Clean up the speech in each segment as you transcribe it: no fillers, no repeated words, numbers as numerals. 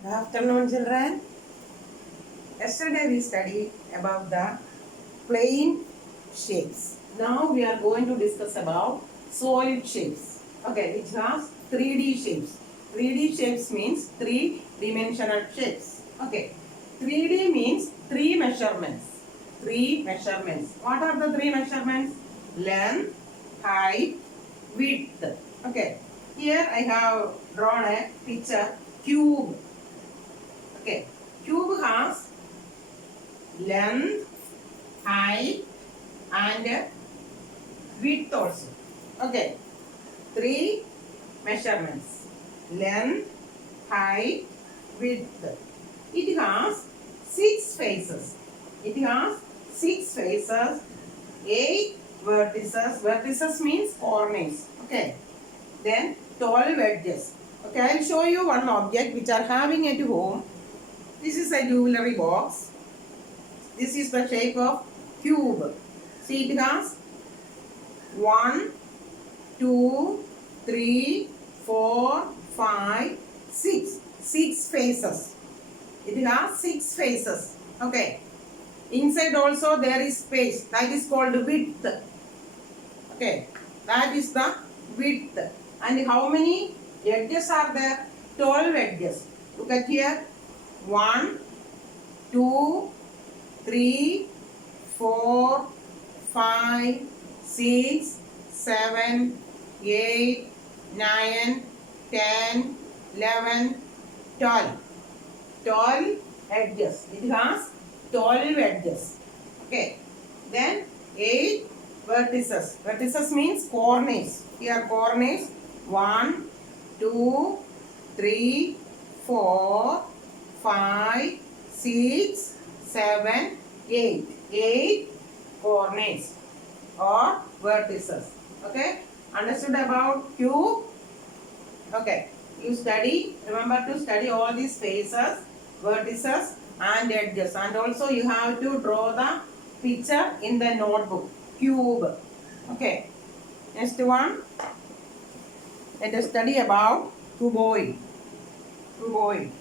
Good afternoon, children. Yesterday we studied about the plane shapes. Now we are going to discuss about solid shapes. Okay, which has 3D shapes. 3D shapes means three-dimensional shapes. Okay, 3D means three measurements. Three measurements. What are the three measurements? Length, height, width. Okay, here I have drawn a picture cube. Okay, cube has length, height, and width also. Okay, three measurements: length, height, width. It has six faces. It has six faces, eight vertices. Vertices means corners. Okay, then 12 edges. Okay, I'll show you one object which are having at home. This is a jewelry box. This is the shape of cube. See, it has 1, 2, 3, 4, 5, 6. 6 faces. It has 6 faces. Okay. Inside also there is space. That is called width. Okay. That is the width. And how many edges are there? 12 edges. Look at here. 1, 2, 3, 4, 5, 6, 7, 8, 9, 10, 11, 12. 12 edges. It has 12 edges. Okay. Then 8 vertices. Vertices means corners. Here corners. 1, 2, 3, 4, 5, 6, 7, 8. 8 corners or vertices. Okay. Understood about cube? Okay. You study. Remember to study all these faces, vertices and edges. And also you have to draw the picture in the notebook. Cube. Okay. Next one. Let us study about cuboid. Cuboid.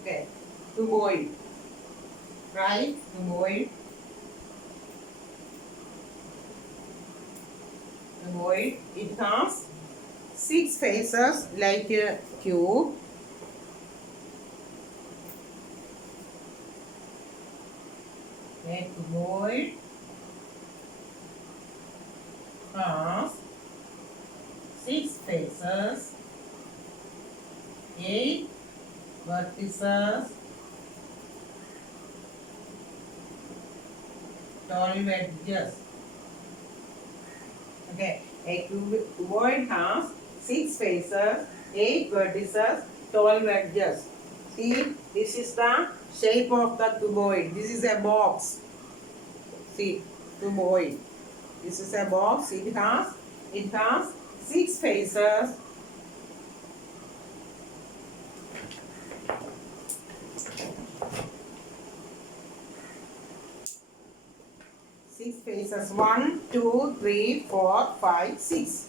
Okay. Cuboid. Right? Cuboid. cuboid. It has 6 faces like a cube. A cuboid has 6 faces, 8 vertices, 12 edges. Okay, a cuboid has 6 faces, 8 vertices, 12 edges. See, this is the shape of the cuboid. This is a box. See, cuboid. This is a box. It has 6 faces. Six faces. 1, 2, 3, 4, 5, 6.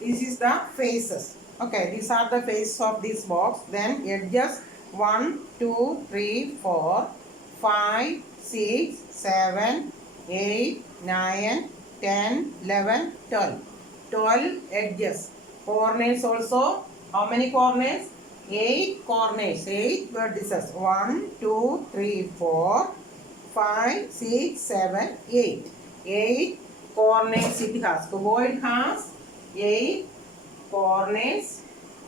This is the faces. Okay, these are the faces of this box. Then edges 1, 2, 3, 4, 5, 6, 7, 8, 9, 10, 11, 12. 12 edges. Corners also. How many corners? 8 corners. 8 vertices. 1, 2, 3, 4, 5, 6, 7, 8. 8 corners it has. Cuboid has 8 corners,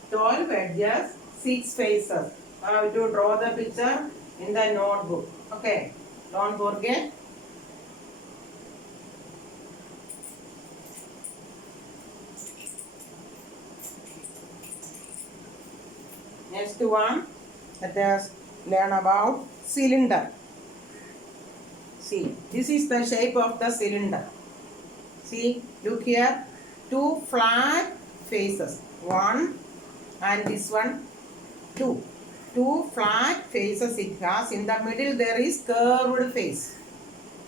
12 edges, 6 faces. I have to draw the picture in the notebook. Okay, don't forget. Next one, let us learn about cylinder. See, this is the shape of the cylinder. See, look here, 2 flat faces. 1 and this one, 2. 2 flat faces it has. In the middle there is curved face.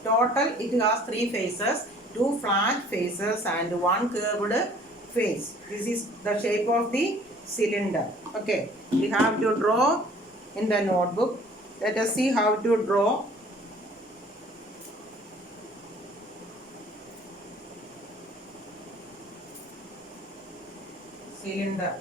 Total it has 3 faces, 2 flat faces and 1 curved face. This is the shape of the cylinder. Okay, we have to draw in the notebook. Let us see how to draw. Cylinder.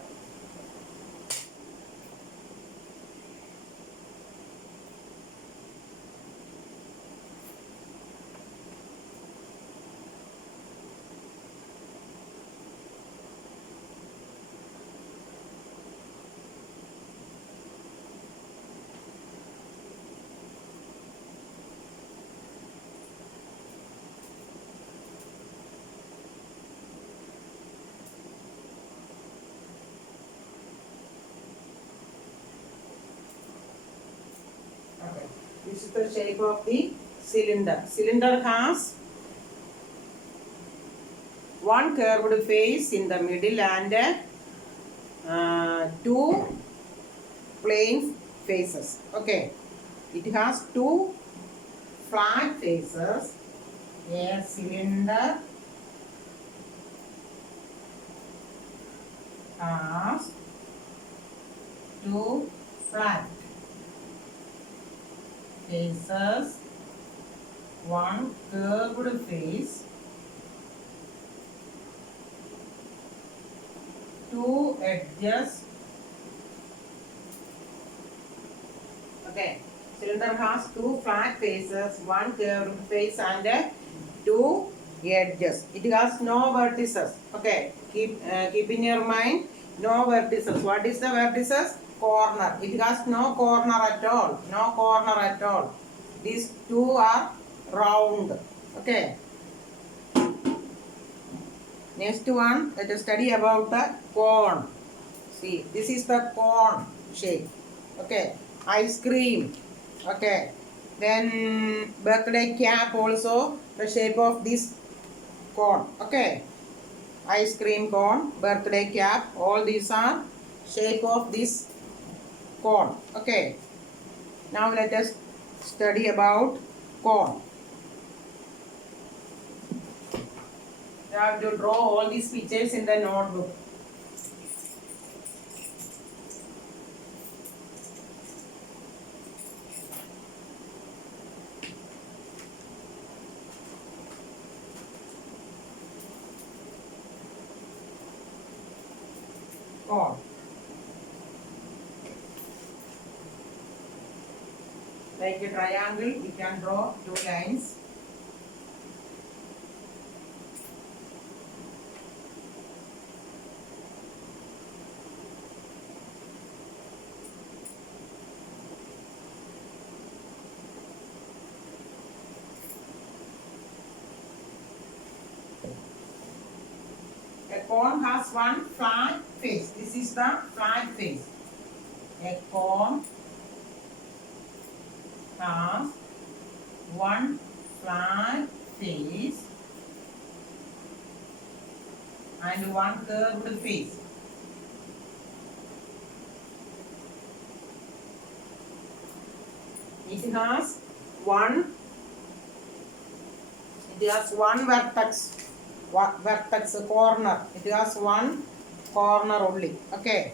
Okay. This is the shape of the cylinder. Cylinder has 1 curved face in the middle and 2 plain faces. Okay. It has 2 flat faces. A cylinder has 2 flat faces, 1 curved face, 2 edges. Okay, cylinder has 2 flat faces, 1 curved face and 2 edges. It has no vertices. Okay, keep in your mind, no vertices. What is the vertices? Corner. It has no corner at all. No corner at all. These 2 are round. Okay. Next one, let us study about the cone. See, this is the cone shape. Okay. Ice cream. Okay. Then birthday cap also the shape of this cone. Okay. Ice cream cone, birthday cap, all these are shape of this cone. Okay. Now let us study about cone. You have to draw all these pictures in the notebook. cone. Like a triangle, we can draw two lines. A cone has one flat face. This is the flat face. A cone has one flat face and one curved face. It has one vertex. Vertex corner. It has one corner only. Okay.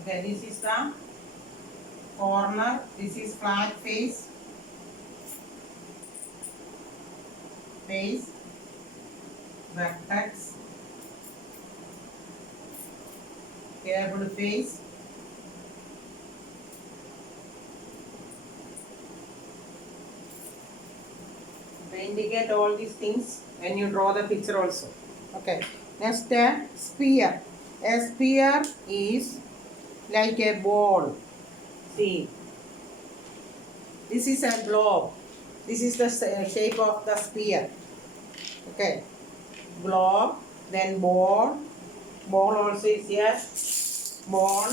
Okay, this is the corner. This is flat face. Vertex. Curved face. Indicate all these things when you draw the picture also. Okay. Next, sphere. A sphere is like a ball. See, this is a globe. This is the shape of the sphere. Okay. Globe, then ball. Ball also is here. Ball.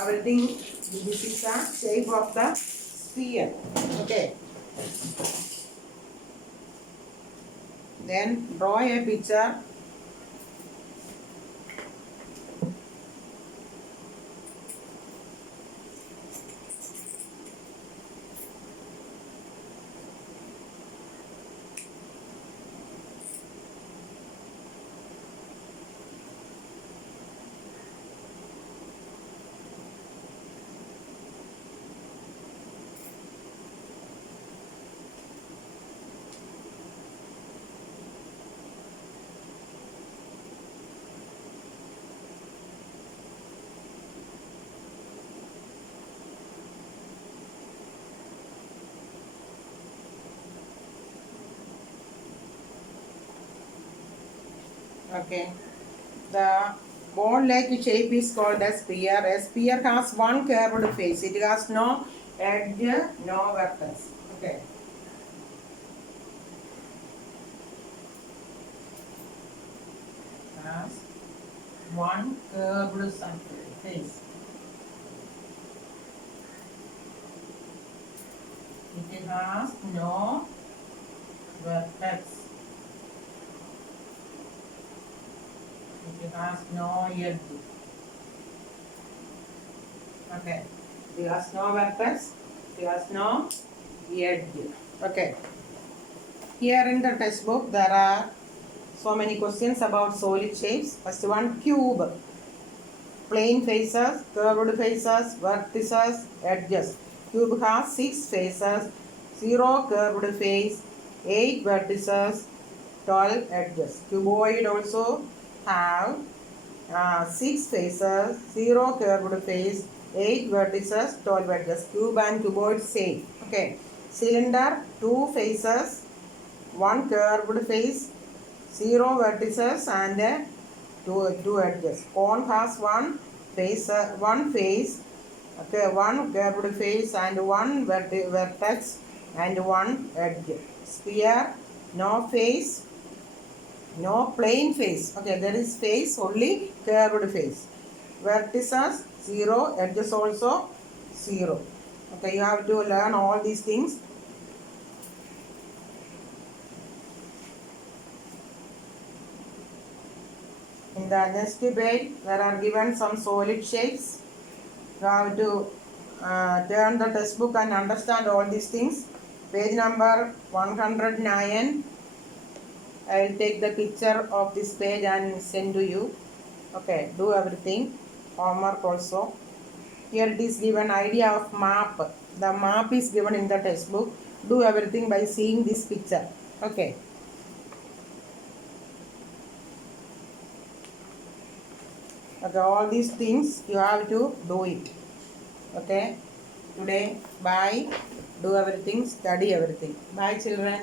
Everything. This is the shape of the sphere. Okay. Then draw a picture. Okay. The ball-like shape is called a sphere. A sphere has one curved face. It has no edge, no vertex. Okay. Has one curved face. It has no vertex. It has no edge. Okay. It has no vertex. It has no edge. Okay. Here in the textbook there are so many questions about solid shapes. First one, cube. Plane faces, curved faces, vertices, edges. Cube has 6 faces, 0 curved face, 8 vertices, 12 edges. Cuboid also have 6 faces, 0 curved face, 8 vertices, 12 edges. Cube and cuboid same. Okay. Cylinder, 2 faces, 1 curved face, 0 vertices and two edges. Cone has one face, okay, one curved face and one vertex and one edge. Sphere, no face, no plane face. Okay, there is face, only curved face. Vertices 0, edges also 0. Okay, you have to learn all these things. In the next page, there are given some solid shapes. You have to turn the textbook and understand all these things. Page number 109. I will take the picture of this page and send to you. Okay, do everything. Homework also. Here it is given idea of map. The map is given in the textbook. Do everything by seeing this picture. Okay. Okay, all these things you have to do it. Okay. Today, bye. Do everything, study everything. Bye, children.